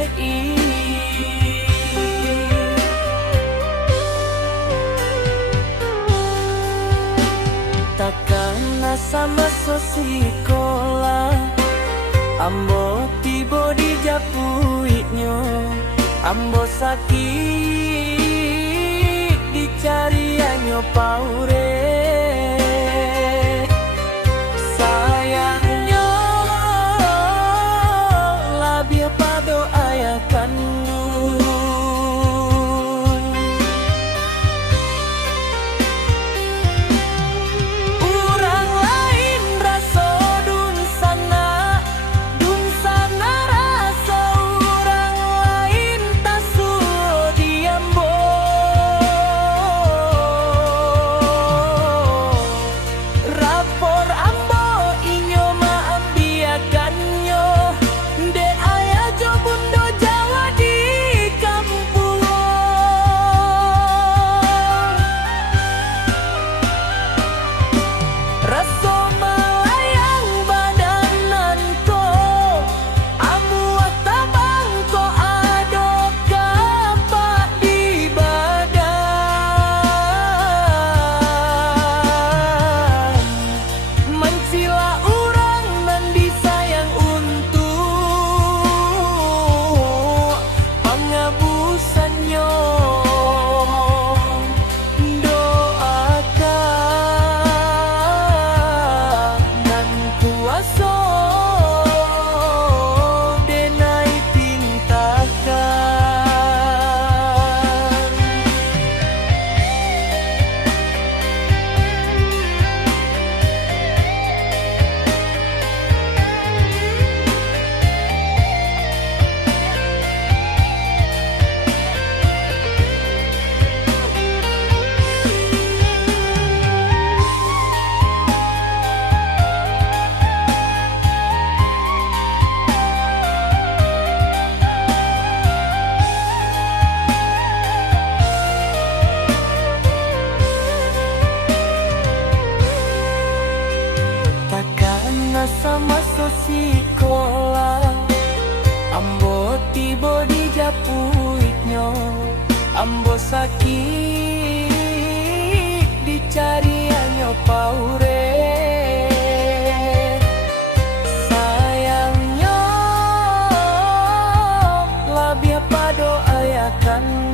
dei. Takkan sama sosikola ambo tiba di japuitnya, ambo sakit dicari anyo paure. Sayangnya labia pado ayakanmu. Urang lain raso dun sana raso urang lain tasu diambo. Rapor ambo inyo maambiakanyo, de ayah jo bundo Jawa di kampung. Raso malayang badananko, amu tabangko ado kapak di badan. Mencila urang nan disayang untuk pengabusannya. Doakan nan kuaso denai pintakan. Takkan sama sosikola ambo tiba di japuitnya, ambo sakit dicari anyo paure. Sayangnya labia pado ayakan